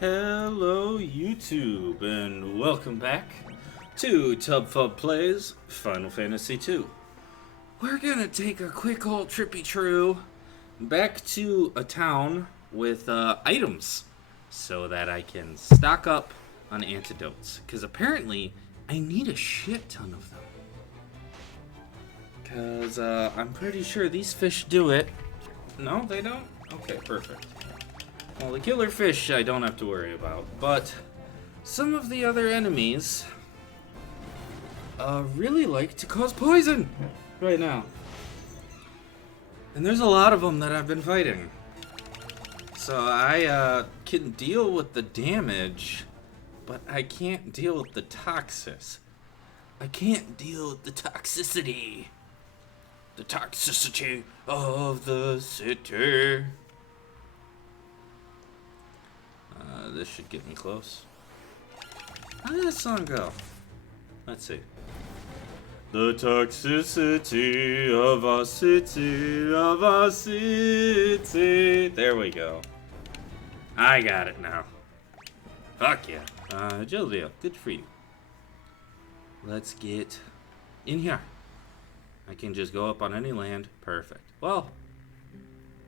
Hello YouTube and welcome back to TubFub Plays Final Fantasy II. We're gonna take a quick old trippy true back to a town with items so that I can stock up on antidotes, because apparently I need a shit ton of them, because I'm pretty sure these fish do it. No, they don't? Okay, perfect. Well, the killer fish I don't have to worry about, but some of the other enemies really like to cause poison right now. And there's a lot of them that I've been fighting. So I can deal with the damage, but I can't deal with the toxins. I can't deal with the toxicity. The toxicity of the city. This should get me close. How did that song go? Let's see. The toxicity of our city, of our city. There we go. I got it now. Fuck yeah. Jilvio, good for you. Let's get in here. I can just go up on any land. Perfect. Well,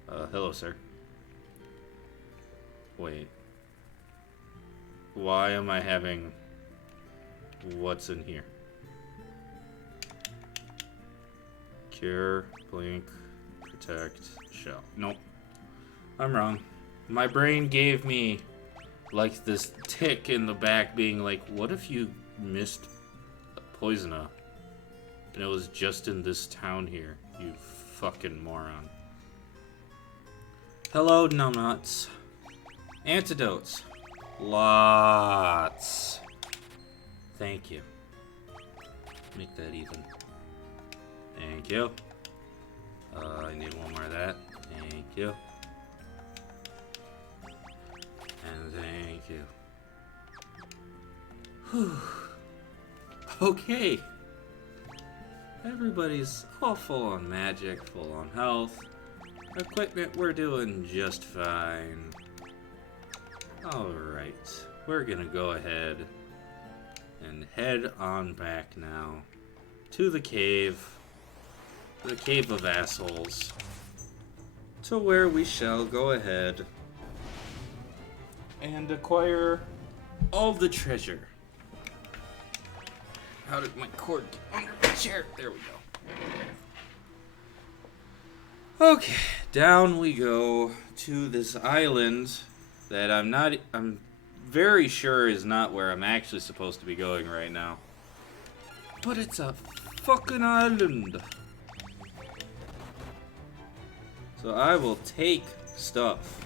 hello, sir. Wait. Why am I having... What's in here? Cure, blink, protect, shell. Nope. I'm wrong. My brain gave me, like, this tick in the back being like, what if you missed Poisona? And it was just in this town here, you fucking moron. Hello, numbnuts. Antidotes. Lots. Thank you. Make that even. Thank you. I need one more of that. Thank you. And thank you. Whew. Okay. Everybody's all full on magic, full on health. Equipment, we're doing just fine. Alright, we're gonna go ahead and head on back now to the cave of assholes, to where we shall go ahead and acquire all the treasure. How did my cord get under the chair? There we go. Okay, down we go to this island that I'm very sure is not where I'm actually supposed to be going right now. But it's a fucking island. So I will take stuff.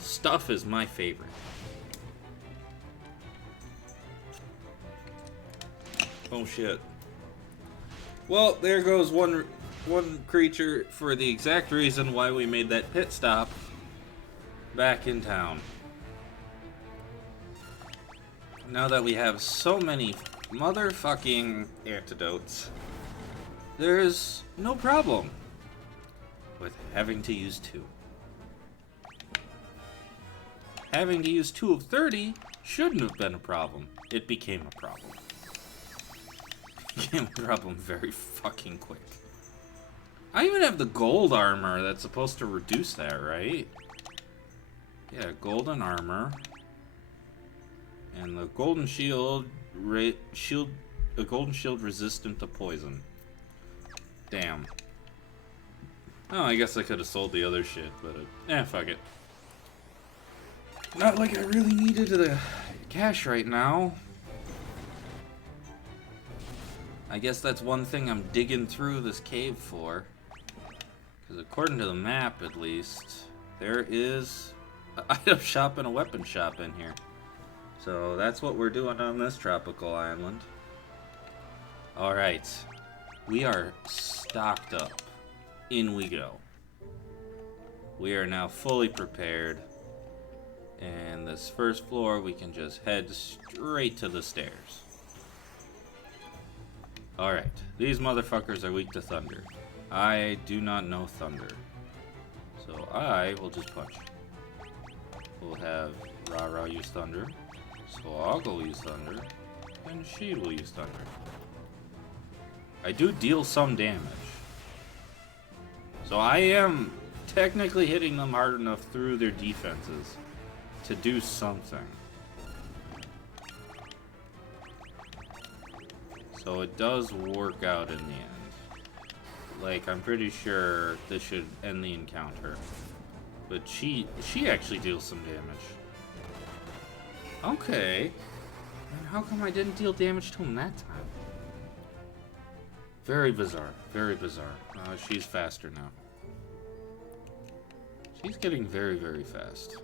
Stuff is my favorite. Oh shit. Well, there goes one creature for the exact reason why we made that pit stop back in town. Now that we have so many motherfucking antidotes, there's no problem with having to use 2. Having to use 2 of 30 shouldn't have been a problem. It became a problem. It became a problem very fucking quick. I even have the gold armor that's supposed to reduce that, right? Yeah, golden armor. And the golden shield, a golden shield resistant to poison. Damn. Oh, I guess I could have sold the other shit, but fuck it. Not like I really needed the cash right now. I guess that's one thing I'm digging through this cave for. Because according to the map, at least, there is an item shop and a weapon shop in here. So that's what we're doing on this tropical island. Alright. We are stocked up. In we go. We are now fully prepared. And this first floor, we can just head straight to the stairs. Alright. These motherfuckers are weak to thunder. I do not know thunder. So I will just punch. We'll have Ra use thunder. Swog will use thunder. And she will use thunder. I do deal some damage. So I am technically hitting them hard enough through their defenses to do something. So it does work out in the end. Like, I'm pretty sure this should end the encounter. But she actually deals some damage. Okay. And how come I didn't deal damage to him that time? Very bizarre. Very bizarre. She's faster now. She's getting very, very fast.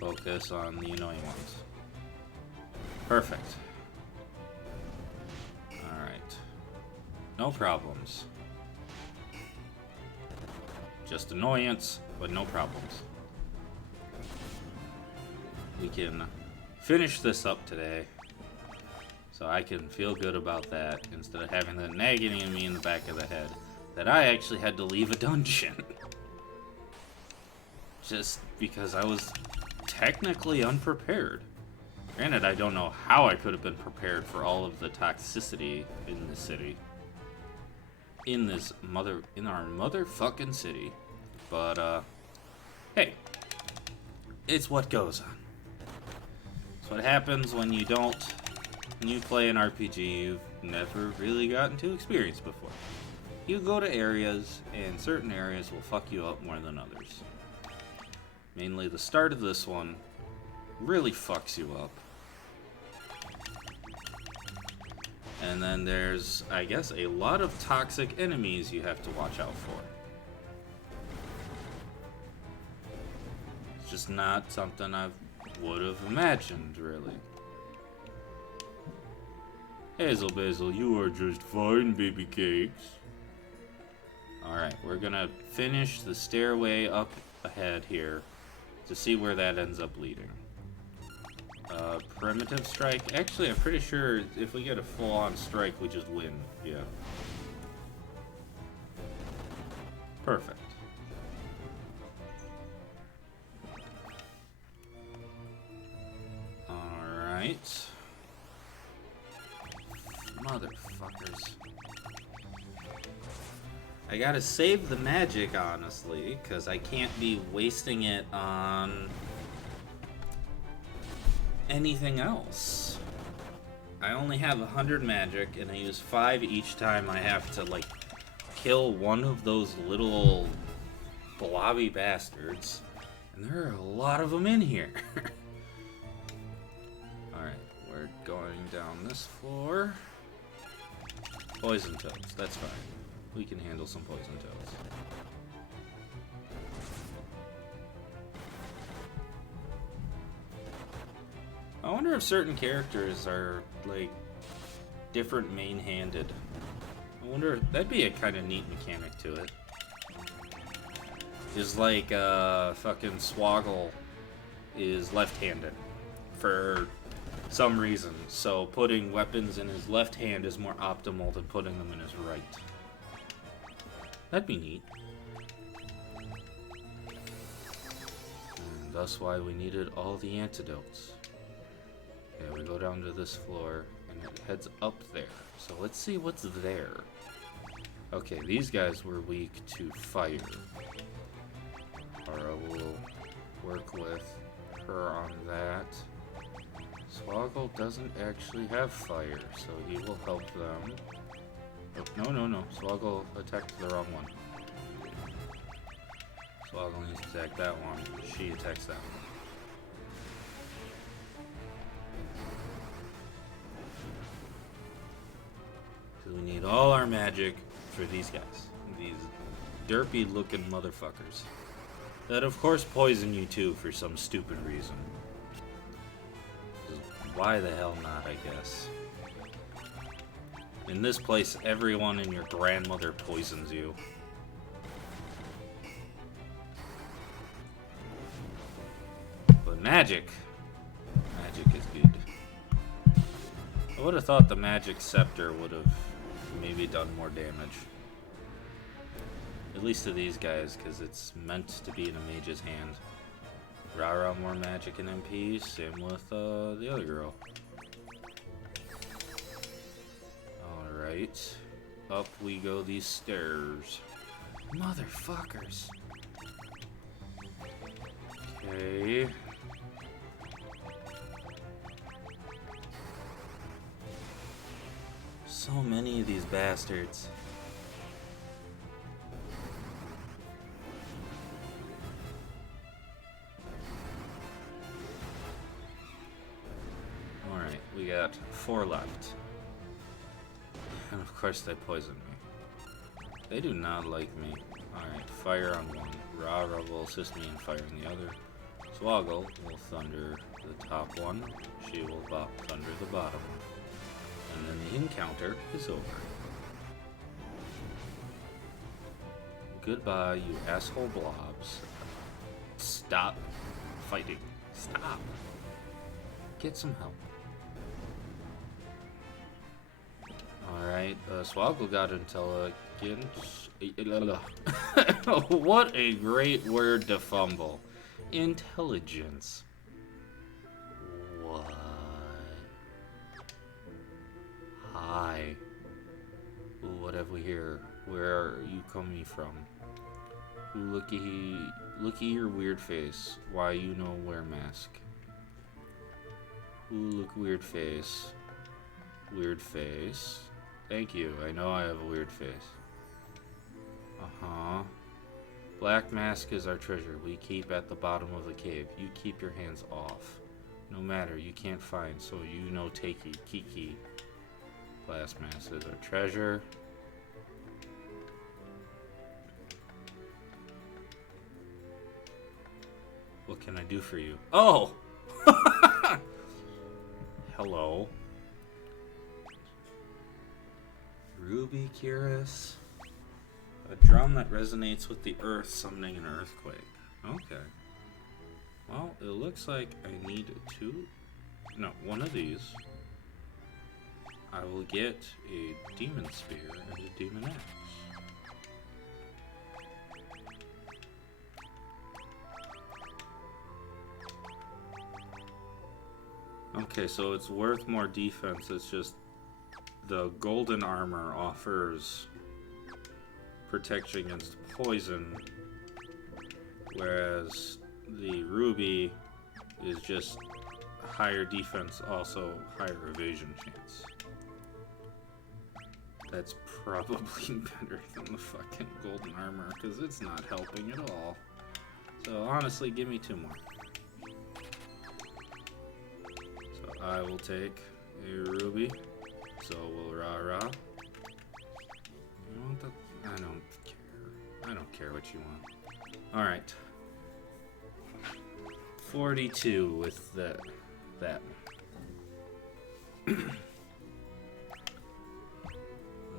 Focus on the annoying ones. Perfect. Alright. No problems. Just annoyance, but no problems. We can finish this up today. So I can feel good about that instead of having that nagging at me in the back of the head that I actually had to leave a dungeon. Just because I was technically unprepared. Granted, I don't know how I could have been prepared for all of the toxicity in this city. In our motherfucking city. But, hey. It's what goes on. It's what happens when you play an RPG you've never really gotten to experience before. You go to areas, and certain areas will fuck you up more than others. Mainly the start of this one really fucks you up. And then there's, I guess, a lot of toxic enemies you have to watch out for. It's just not something I would have imagined, really. Hazel Basil, you are just fine, baby cakes. Alright, we're gonna finish the stairway up ahead here to see where that ends up leading. Primitive strike. Actually, I'm pretty sure if we get a full-on strike, we just win. Yeah. Perfect. Alright. Motherfuckers. I gotta save the magic, honestly, because I can't be wasting it on anything else. I only have 100 magic, and I use 5 each time I have to, like, kill one of those little blobby bastards. And there are a lot of them in here. Alright, we're going down this floor. Poison toads, that's fine. We can handle some poison toads. I wonder if certain characters are, like, different main-handed. I wonder, that'd be a kind of neat mechanic to it. Is like, fucking Swoggle is left-handed for some reason. So putting weapons in his left hand is more optimal than putting them in his right. That'd be neat. And that's why we needed all the antidotes. Okay, we go down to this floor, and it heads up there. So let's see what's there. Okay, these guys were weak to fire. Ara will work with her on that. Swoggle doesn't actually have fire, so he will help them. Oh, no. Swoggle attacked the wrong one. Swoggle needs to attack that one. She attacks that one. We need all our magic for these guys. These derpy looking motherfuckers. That of course poison you too for some stupid reason. Why the hell not, I guess. In this place, everyone and your grandmother poisons you. But magic is good. I would have thought the magic scepter would have maybe done more damage. At least to these guys, because it's meant to be in a mage's hand. Rara more magic and MP, same with the other girl. Alright. Up we go these stairs. Motherfuckers. Okay. So many of these bastards. Alright, we got 4 left. And of course they poisoned me. They do not like me. Alright, fire on one. Rara will assist me in firing the other. Swoggle will thunder the top one. She will thunder the bottom one. And then the encounter is over. Goodbye, you asshole blobs. Stop fighting. Stop. Get some help. Alright, Swoggle got intelligence. What a great word to fumble. Intelligence. What? Hi. Ooh, what have we here? Where are you coming from? Ooh, looky your weird face. Why you no wear mask? Ooh, look weird face. Weird face. Thank you. I know I have a weird face. Uh-huh. Black mask is our treasure. We keep at the bottom of the cave. You keep your hands off. No matter, you can't find, so you know takey, kiki. Glass mask is our treasure. What can I do for you? Oh! Hello. Ruby Curious. A drum that resonates with the earth, summoning an earthquake. Okay. Well, it looks like I need one of these. I will get a demon spear and a demon axe. Okay, so it's worth more defense. It's just the golden armor offers protection against poison, whereas the ruby is just higher defense, also higher evasion chance. That's probably better than the fucking golden armor, because it's not helping at all. So honestly, give me 2 more. So I will take a ruby. So will Rara. You want that? I don't care. I don't care what you want. Alright. 42 with that.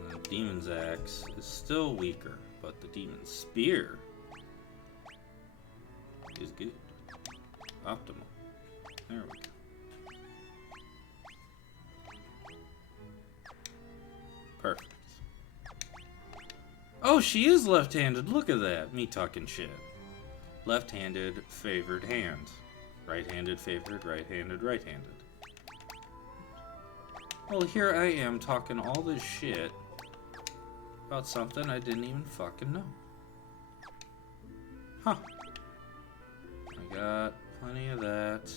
The Demon's Axe is still weaker, but the Demon's Spear is good. Optimal. There we go. Perfect. Oh, she is left-handed. Look at that. Me talking shit. Left-handed, favored hand. Right-handed, favored, right-handed, right-handed. Well, here I am talking all this shit about something I didn't even fucking know. Huh. I got plenty of that.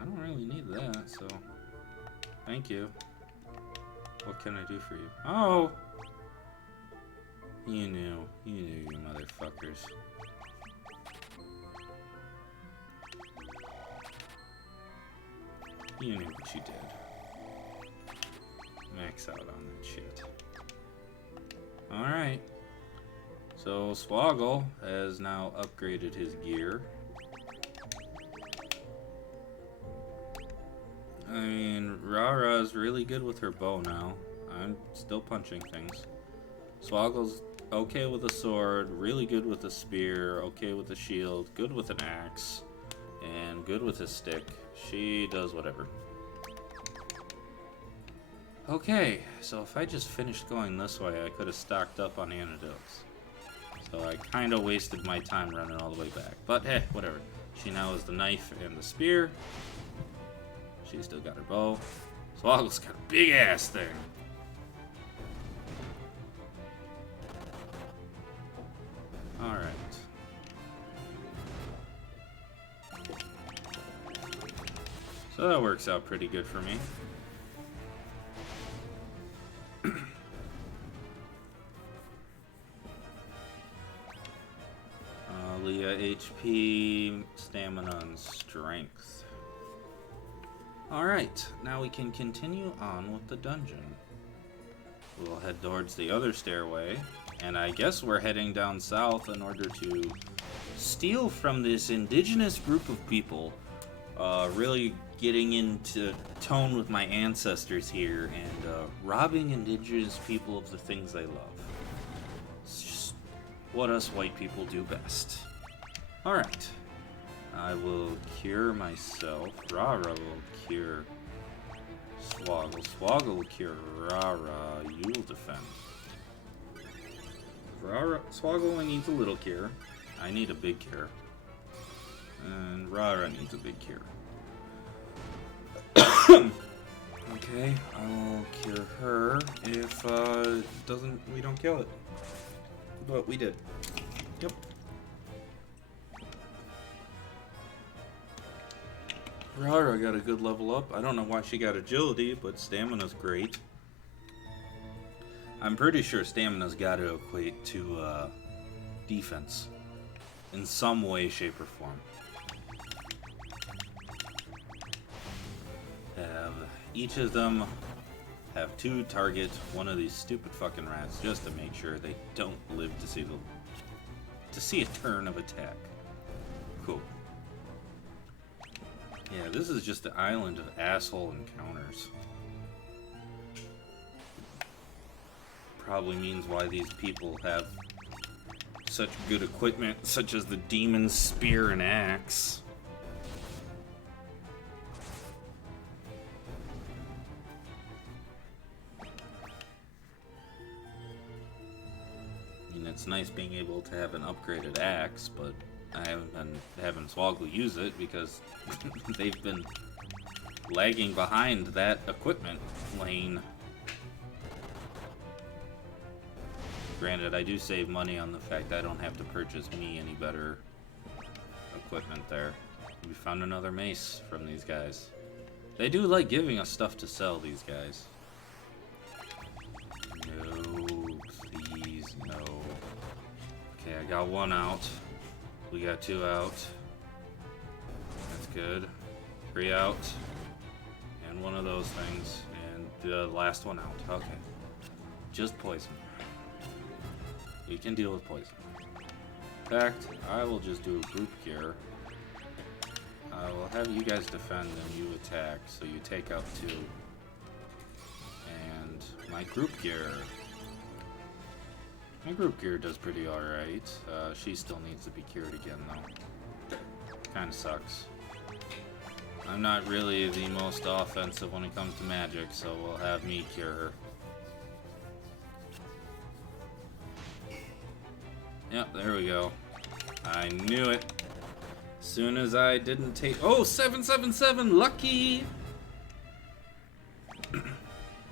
I don't really need that, so thank you. What can I do for you? Oh! You knew, you motherfuckers. You knew what you did. Max out on that shit. Alright. So, Swoggle has now upgraded his gear. I mean, Rara's really good with her bow now. I'm still punching things. Swoggle's okay with a sword, really good with a spear, okay with a shield, good with an axe, and good with a stick. She does whatever. Okay, so if I just finished going this way, I could have stocked up on antidotes. So I kind of wasted my time running all the way back. But hey, whatever. She now has the knife and the spear. She's still got her bow. Swoggle's got a big ass thing. Alright. So that works out pretty good for me. Leah HP, stamina, and strength. Alright, now we can continue on with the dungeon. We'll head towards the other stairway, and I guess we're heading down south in order to steal from this indigenous group of people. Really getting into tone with my ancestors here and robbing indigenous people of the things they love. It's just what us white people do best. Alright. I will cure myself. Rara will cure Swoggle. Swoggle will cure Rara. You'll defend. Swoggle only needs a little cure. I need a big cure. And Rara needs a big cure. Okay, I will cure her if we don't kill it. But we did. Yep. Rara got a good level up. I don't know why she got agility, but stamina's great. I'm pretty sure stamina's got to equate to defense in some way, shape, or form. Each of them have 2 target one of these stupid fucking rats just to make sure they don't live to see a turn of attack. Cool. Yeah, this is just the island of asshole encounters. Probably means why these people have such good equipment, such as the demon's spear and axe. I mean, it's nice being able to have an upgraded axe, but I haven't been having Swoggle use it because they've been lagging behind that equipment lane. Granted, I do save money on the fact I don't have to purchase me any better equipment there. We found another mace from these guys. They do like giving us stuff to sell, these guys. No, please, no. Okay, I got 1 out. We got 2 out. That's good. 3 out. And 1 of those things. And the last 1 out. Okay. Just poison. We can deal with poison. In fact, I will just do a group cure. I will have you guys defend and you attack, so you take out 2. And my group cure. My group gear does pretty alright. She still needs to be cured again, though. Kinda sucks. I'm not really the most offensive when it comes to magic, so we'll have me cure her. Yep, there we go. I knew it. As soon as I didn't take... Oh, 777! Lucky! Oh,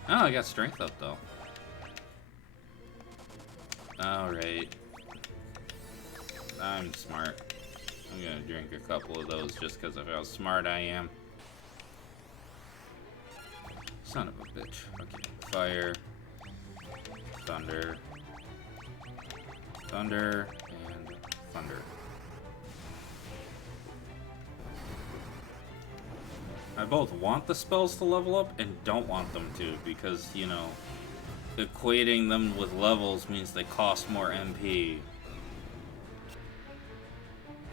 I got strength up, though. Alright. I'm smart. I'm gonna drink a couple of those just because of how smart I am. Son of a bitch. Okay. Fire. Thunder. Thunder. And thunder. I both want the spells to level up and don't want them to because, you know, equating them with levels means they cost more MP.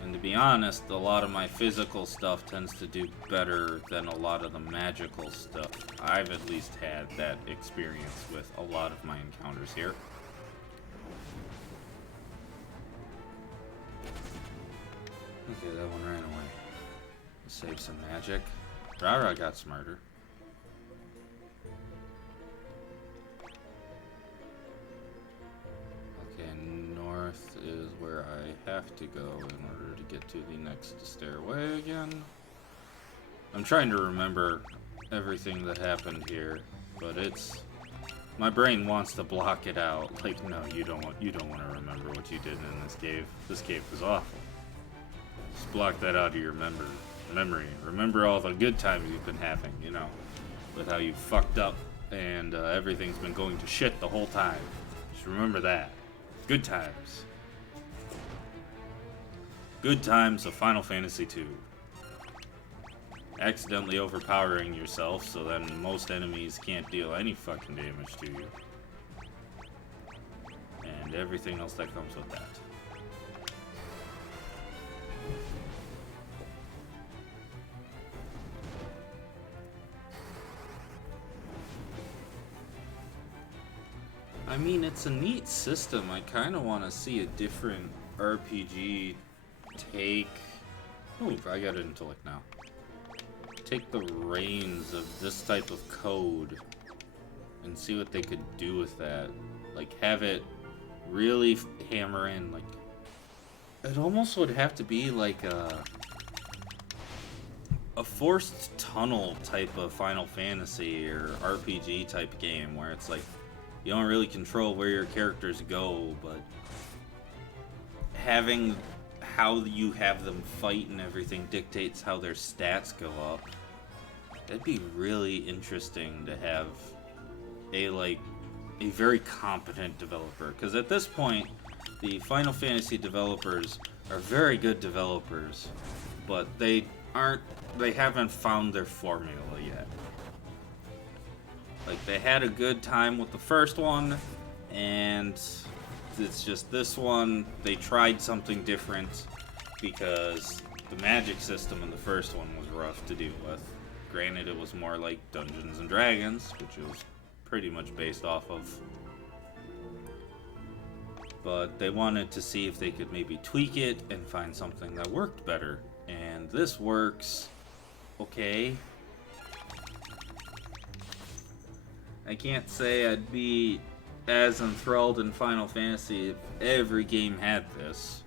And to be honest, a lot of my physical stuff tends to do better than a lot of the magical stuff. I've at least had that experience with a lot of my encounters here. Okay, that one ran away. Save some magic. Rara got smarter. I have to go in order to get to the next stairway again? I'm trying to remember everything that happened here, but it's... my brain wants to block it out. Like, no, you don't want to remember what you did in this cave. This cave was awful. Just block that out of your memory. Remember all the good times you've been having, you know, with how you fucked up and everything's been going to shit the whole time. Just remember that. Good times. Good times of Final Fantasy II. Accidentally overpowering yourself so then most enemies can't deal any fucking damage to you. And everything else that comes with that. I mean, it's a neat system. I kind of want to see a different RPG take... Ooh, I got intellect now. Take the reins of this type of code and see what they could do with that. Like, have it really hammer in, like... It almost would have to be like a forced tunnel type of Final Fantasy or RPG type game where it's like you don't really control where your characters go, but having how you have them fight and everything dictates how their stats go up. That'd be really interesting to have a very competent developer, because at this point the Final Fantasy developers are very good developers, but they haven't found their formula yet. Like, they had a good time with the first one, and it's just this one, they tried something different because the magic system in the first one was rough to deal with. Granted, it was more like Dungeons and Dragons, which it was pretty much based off of. But they wanted to see if they could maybe tweak it and find something that worked better. And this works okay. I can't say I'd be as enthralled in Final Fantasy if every game had this.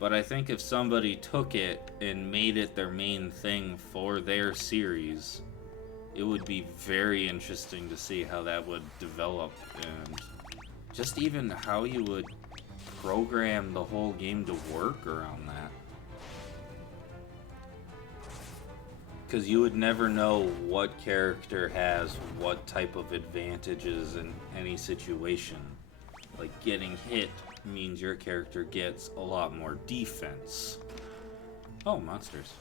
But I think if somebody took it and made it their main thing for their series, it would be very interesting to see how that would develop, and just even how you would program the whole game to work around that. Because you would never know what character has what type of advantages in any situation. Like, getting hit means your character gets a lot more defense. Oh, monsters.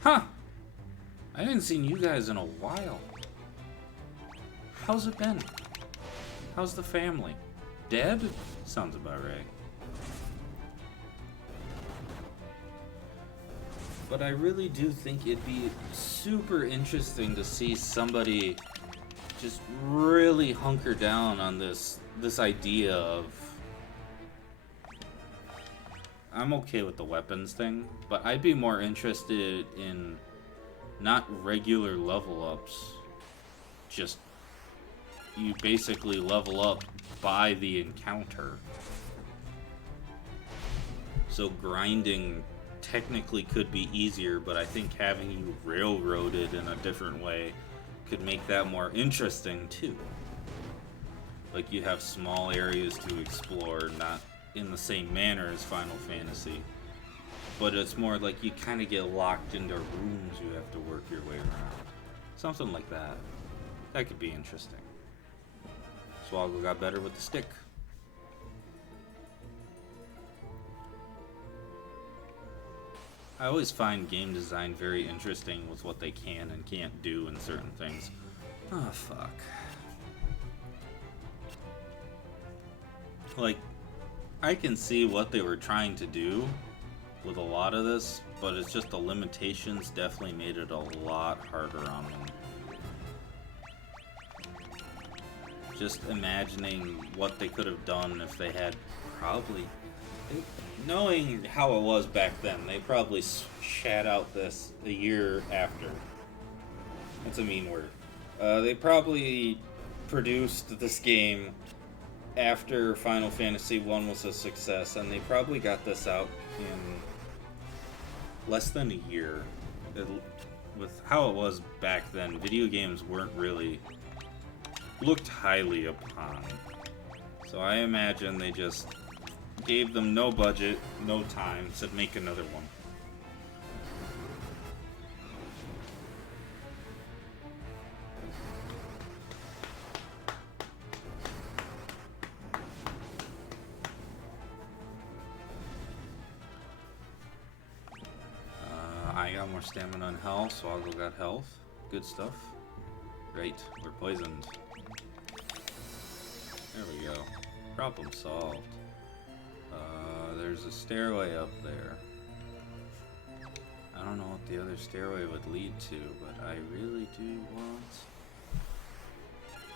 Huh! I haven't seen you guys in a while. How's it been? How's the family? Dead? Sounds about right. But I really do think it'd be super interesting to see somebody just really hunker down on this idea of... I'm okay with the weapons thing, but I'd be more interested in not regular level ups, just you basically level up by the encounter. So grinding technically could be easier, but I think having you railroaded in a different way could make that more interesting too. Like, you have small areas to explore, not in the same manner as Final Fantasy, but it's more like you kind of get locked into rooms you have to work your way around. Something like that. That could be interesting. Swoggle got better with the stick. I always find game design very interesting with what they can and can't do in certain things. Oh, fuck. Like, I can see what they were trying to do with a lot of this, but it's just the limitations definitely made it a lot harder on them. Just imagining what they could have done if they had probably... Knowing how it was back then, they probably shat out this a year after. That's a mean word. They probably produced this game after Final Fantasy 1 was a success, and they probably got this out in less than a year. With how it was back then, video games weren't really looked highly upon. So I imagine they just gave them no budget, no time, said make another one. I got more stamina and health, Swoggle got health. Good stuff. Great, we're poisoned. There we go. Problem solved. There's a stairway up there. I don't know what the other stairway would lead to, but I really do want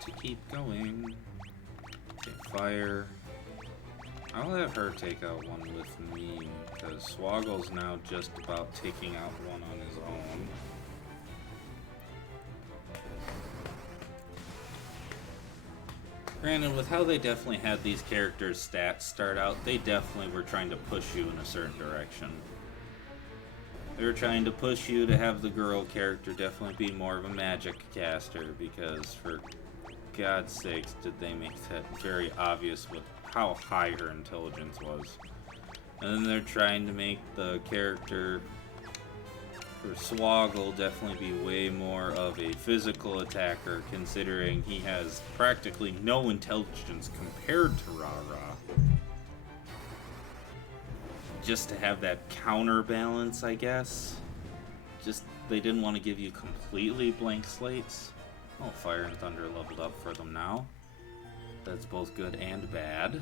to keep going. Okay, fire. I'll have her take out one with me, because Swoggle's now just about taking out one on his own. Granted, with how they definitely had these characters' stats start out, they definitely were trying to push you in a certain direction. They were trying to push you to have the girl character definitely be more of a magic caster, because for God's sakes did they make that very obvious with how high her intelligence was. And then they're trying to make the character for Swoggle definitely be way more of a physical attacker, considering he has practically no intelligence compared to Ra-Ra. Just to have that counterbalance, I guess. Just, they didn't want to give you completely blank slates. Oh, Fire and Thunder leveled up for them now. That's both good and bad.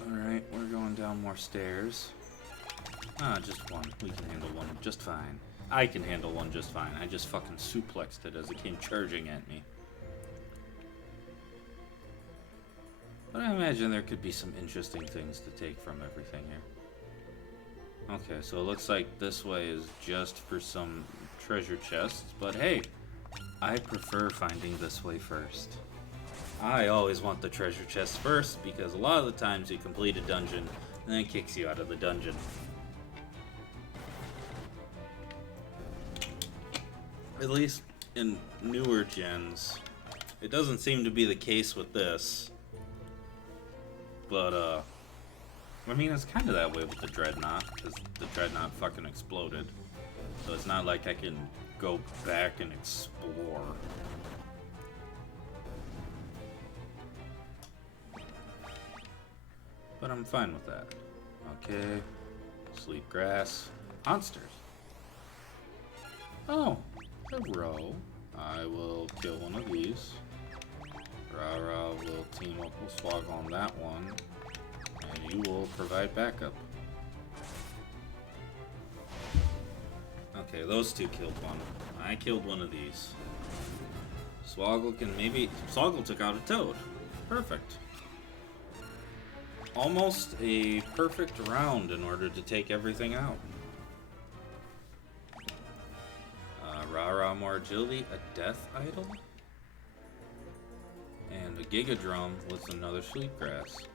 Alright, we're going down more stairs. Ah, just one. We can handle one just fine. I can handle one just fine. I just fucking suplexed it as it came charging at me. But I imagine there could be some interesting things to take from everything here. Okay, so it looks like this way is just for some treasure chests, but hey, I prefer finding this way first. I always want the treasure chest first, because a lot of the times you complete a dungeon, and then it kicks you out of the dungeon. At least in newer gens. It doesn't seem to be the case with this. But, I mean, it's kind of that way with the Dreadnought, because the Dreadnought fucking exploded. So it's not like I can go back and explore. But I'm fine with that. Okay. Sleep grass. Monsters. Oh, a row. I will kill one of these. Ra-Ra will team up with Swoggle on that one. And you will provide backup. Okay, those two killed one. I killed one of these. Swoggle can maybe... Swoggle took out a toad. Perfect. Almost a perfect round in order to take everything out. Ra-Ra more agility, a death idol, and a Giga Drum with another Sleepgrass.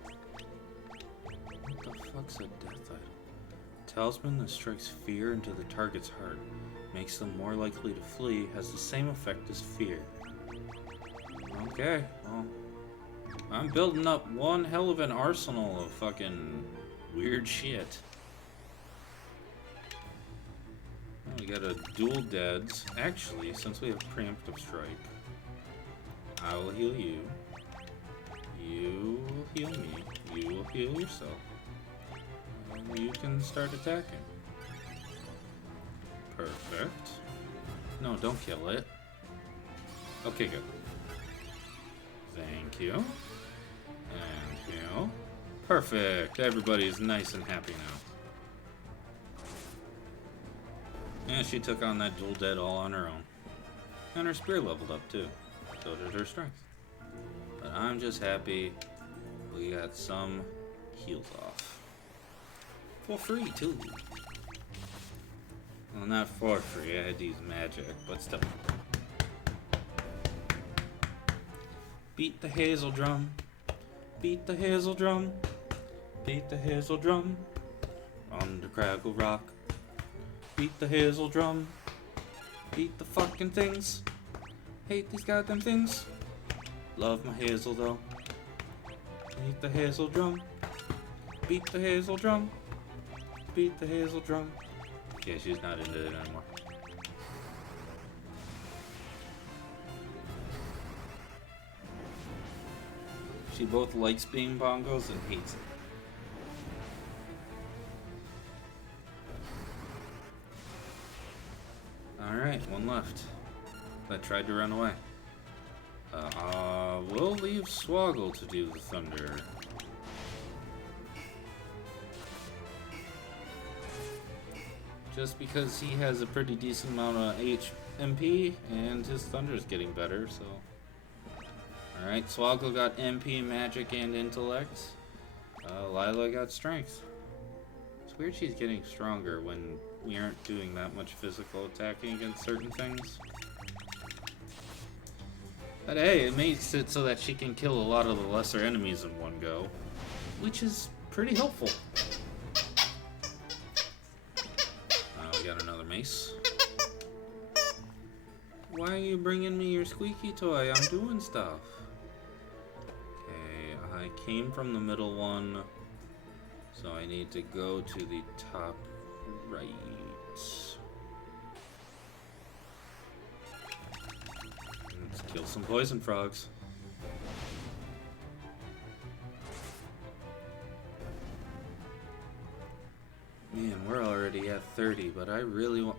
What the fuck's a death idol? Talisman that strikes fear into the target's heart, makes them more likely to flee, has the same effect as fear. Okay, well, I'm building up one hell of an arsenal of fucking weird shit. Well, we got a dual deads. Actually, since we have preemptive strike, I will heal you. You will heal me. You will heal yourself. And you can start attacking. Perfect. No, don't kill it. Okay, good. Thank you. And you. Perfect. Everybody's nice and happy now. And she took on that dual dead all on her own. And her spear leveled up too. So did her strength. But I'm just happy we got some heals off. For free too. Well, not for free. I had to use magic, but still. Beat the hazel drum. Beat the hazel drum. Beat the hazel drum. On the Craggle Rock. Beat the hazel drum. Beat the fucking things. Hate these goddamn things. Love my hazel though. Beat the hazel drum. Beat the hazel drum. Beat the hazel drum. Yeah, she's not into it anymore. She both likes being bongos and hates it. Alright, one left. I tried to run away. We'll leave Swoggle to do the thunder. Just because he has a pretty decent amount of MP and his thunder is getting better, so. Alright, Swoggle got MP, magic, and intellect. Lila got strength. It's weird she's getting stronger when we aren't doing that much physical attacking against certain things. But hey, it makes it so that she can kill a lot of the lesser enemies in one go, which is pretty helpful. We got another mace. Why are you bringing me your squeaky toy? I'm doing stuff. Okay, I came from the middle one, so I need to go to the top right. Let's kill some poison frogs. Man, we're already at 30, but I really want...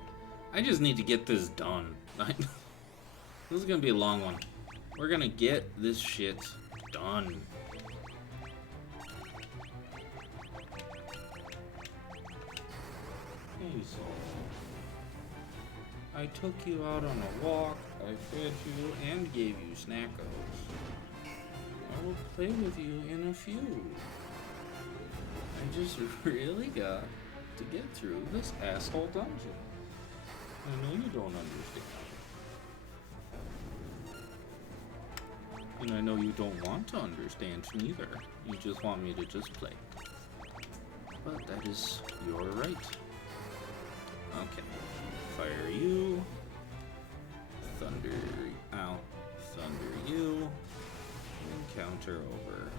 I just need to get this done. This is gonna be a long one. We're gonna get this shit done. Hey, soul. I took you out on a walk, I fed you, and gave you snackos. I will play with you in a few. I just really got to get through this asshole dungeon. I know you don't understand. And I know you don't want to understand neither. You just want me to just play. But that is your right. Okay. Fire you. Thunder. Ow. Thunder you. And counter over.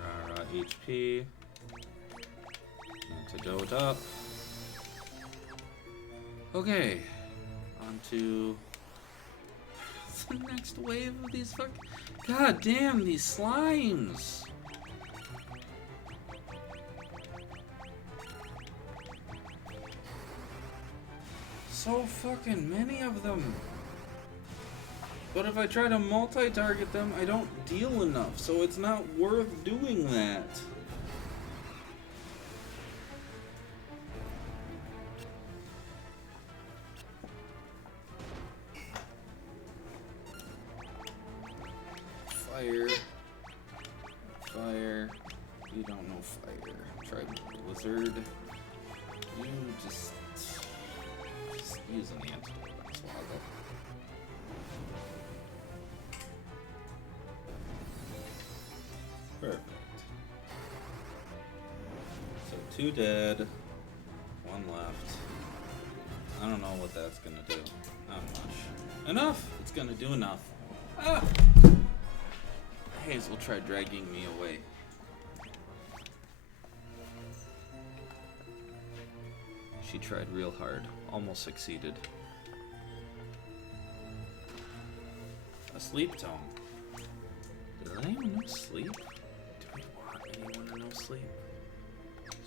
Rara HP. Antidote up. Okay. On to the next wave of these God damn, these slimes! So fucking many of them. But if I try to multi-target them, I don't deal enough, so it's not worth doing that. Fire. Fire. You don't know fire. Try blizzard. You just use an antidote on Swoggle. Perfect. So 2 dead, 1 left. I don't know what that's gonna do. Not much. Enough! It's gonna do enough. Ah! Hazel tried dragging me away. She tried real hard. Almost succeeded. A sleep tome. Does anyone know sleep? Do we want anyone to know sleep?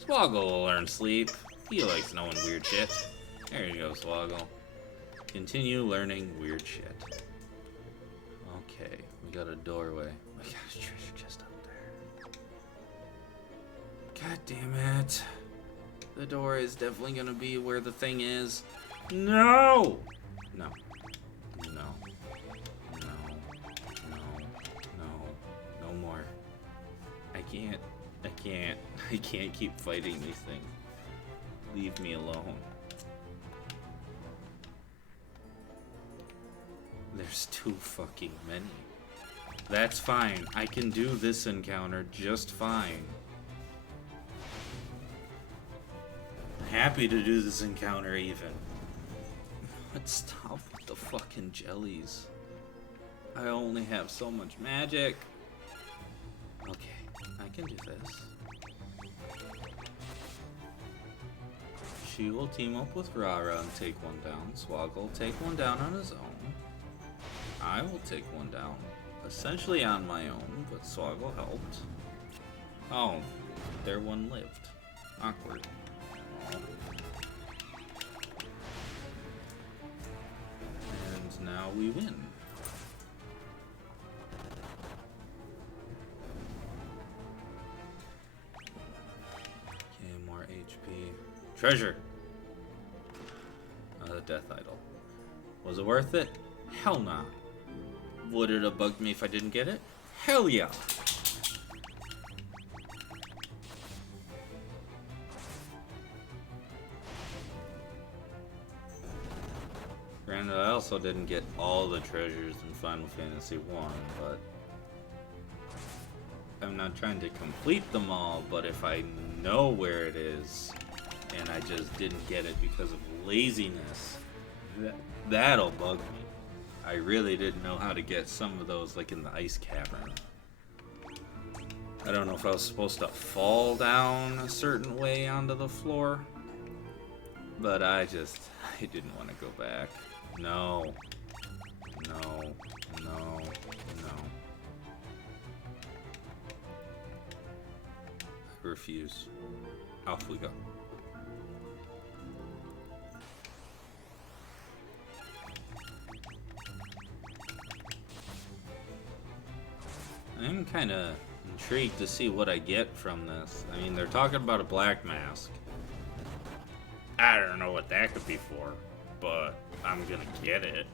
Swoggle will learn sleep. He likes knowing weird shit. There you go, Swoggle. Continue learning weird shit. Okay, we got a doorway. We got a treasure chest up there. God damn it. The door is definitely gonna be where the thing is. No! No. No. No. No. No. No more. I can't. I can't keep fighting these things. Leave me alone. There there's too fucking many. That's fine. I can do this encounter just fine. Happy to do this encounter even. Let's stop with the fucking jellies. I only have so much magic. Okay, I can do this. She will team up with Rara and take one down. Swoggle will take one down on his own. I will take one down, essentially on my own, but Swoggle helped. Oh, their one lived. Awkward. And now we win. Okay, more HP. Treasure! The Death Idol. Was it worth it? Hell nah. Would it have bugged me if I didn't get it? Hell yeah! Granted, I also didn't get all the treasures in Final Fantasy 1, but I'm not trying to complete them all, but if I know where it is, and I just didn't get it because of laziness, that'll bug me. I really didn't know how to get some of those, like in the ice cavern. I don't know if I was supposed to fall down a certain way onto the floor, but I didn't want to go back. No. No. No. No. I refuse. Off we go. I'm kind of intrigued to see what I get from this. I mean, they're talking about a black mask. I don't know what that could be for, but I'm gonna get it.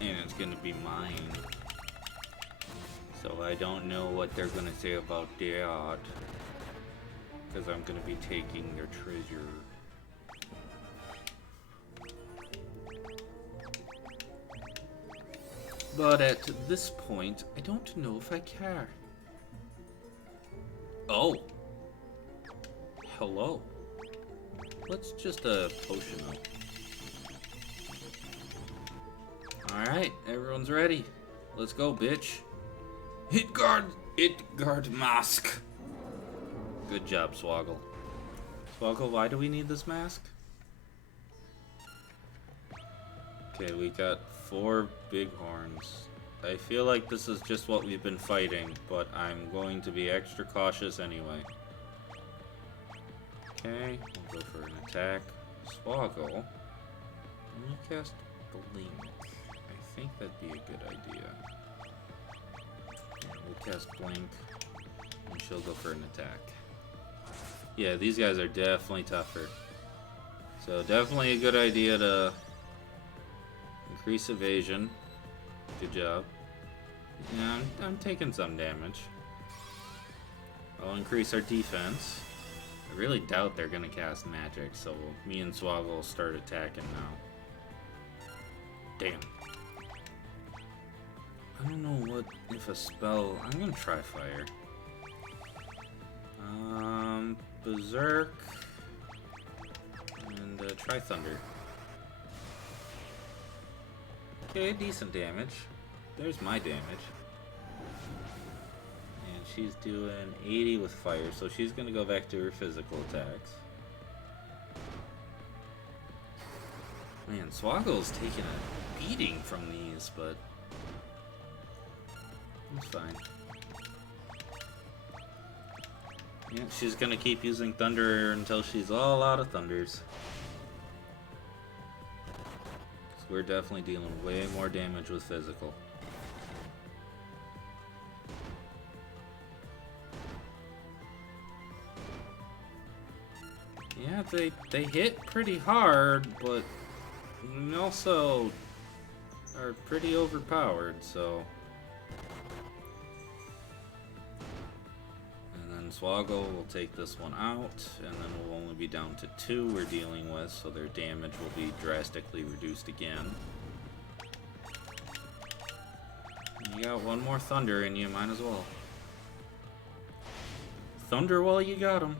And it's gonna be mine. So I don't know what they're gonna say about that. Because I'm gonna be taking their treasure. But at this point, I don't know if I care. Oh. Hello. Let's just potion up. Alright, everyone's ready. Let's go, bitch. Hit guard mask. Good job, Swoggle. Swoggle, why do we need this mask? Okay, we got 4 big horns. I feel like this is just what we've been fighting, but I'm going to be extra cautious anyway. Okay, we'll go for an attack. Swoggle. Let me cast Blink. I think that'd be a good idea. Yeah, we'll cast Blink, and she'll go for an attack. Yeah, these guys are definitely tougher. So definitely a good idea to increase evasion. Good job. Yeah, I'm taking some damage. I'll increase our defense. I really doubt they're gonna cast magic, so me and Swoggle will start attacking now. Damn. I don't know what if a spell. I'm gonna try fire. Berserk and try thunder. Okay, decent damage. There's my damage. And she's doing 80 with fire, so she's gonna go back to her physical attacks. Man, Swoggle's taking a beating from these, but it's fine. Yeah, she's gonna keep using thunder until she's all out of thunders. We're definitely dealing way more damage with physical. Yeah, they hit pretty hard, but also are pretty overpowered, so. And then Swoggle will take this one out, and then we'll only be down to 2 we're dealing with, so their damage will be drastically reduced again. You got one more thunder in you, might as well. Thunder while you got him.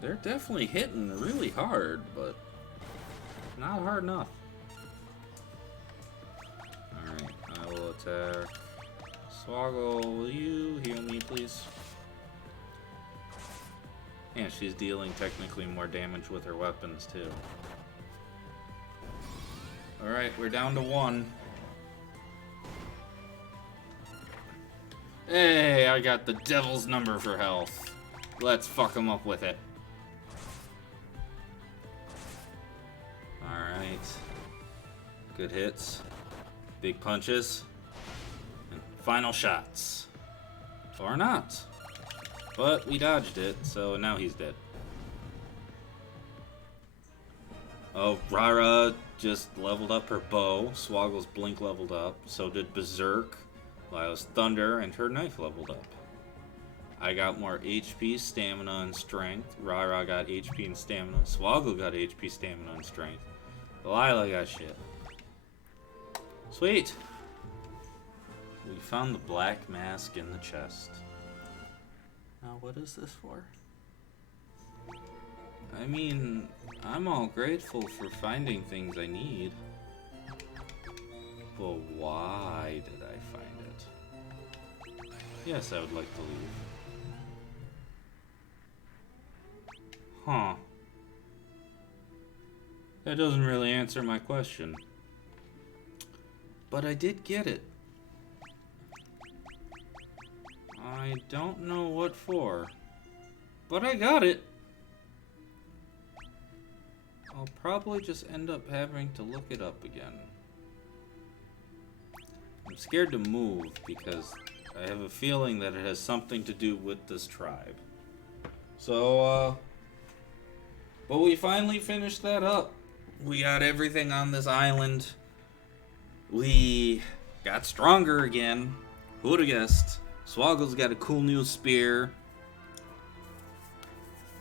They're definitely hitting really hard, but not hard enough. Alright, I will attack. Swoggle, will you heal me, please? Yeah, she's dealing technically more damage with her weapons, too. Alright, we're down to 1. Hey, I got the devil's number for health. Let's fuck him up with it. Alright. Good hits. Big punches. And final shots. Or not. But we dodged it, so now he's dead. Oh, Rara just leveled up her bow. Swoggle's blink leveled up. So did Berserk. Lila's thunder, and her knife leveled up. I got more HP, stamina, and strength. Rara got HP and stamina. Swoggle got HP, stamina, and strength. Lila got shit. Sweet! We found the black mask in the chest. Now, what is this for? I mean, I'm all grateful for finding things I need. But why did I find it? Yes, I would like to leave. Huh. That doesn't really answer my question. But I did get it. I don't know what for. But I got it. I'll probably just end up having to look it up again. I'm scared to move because I have a feeling that it has something to do with this tribe. So, but we finally finished that up. We got everything on this island. We got stronger again. Who'd have guessed? Swoggle's got a cool new spear.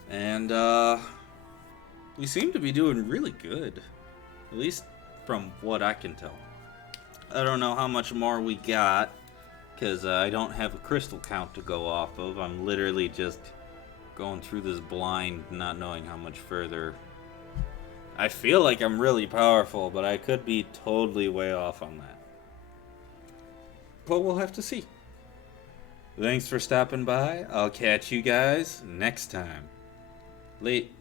And, we seem to be doing really good. At least from what I can tell. I don't know how much more we got, because I don't have a crystal count to go off of. I'm literally just going through this blind, not knowing how much further. I feel like I'm really powerful, but I could be totally way off on that. But we'll have to see. Thanks for stopping by. I'll catch you guys next time. Late.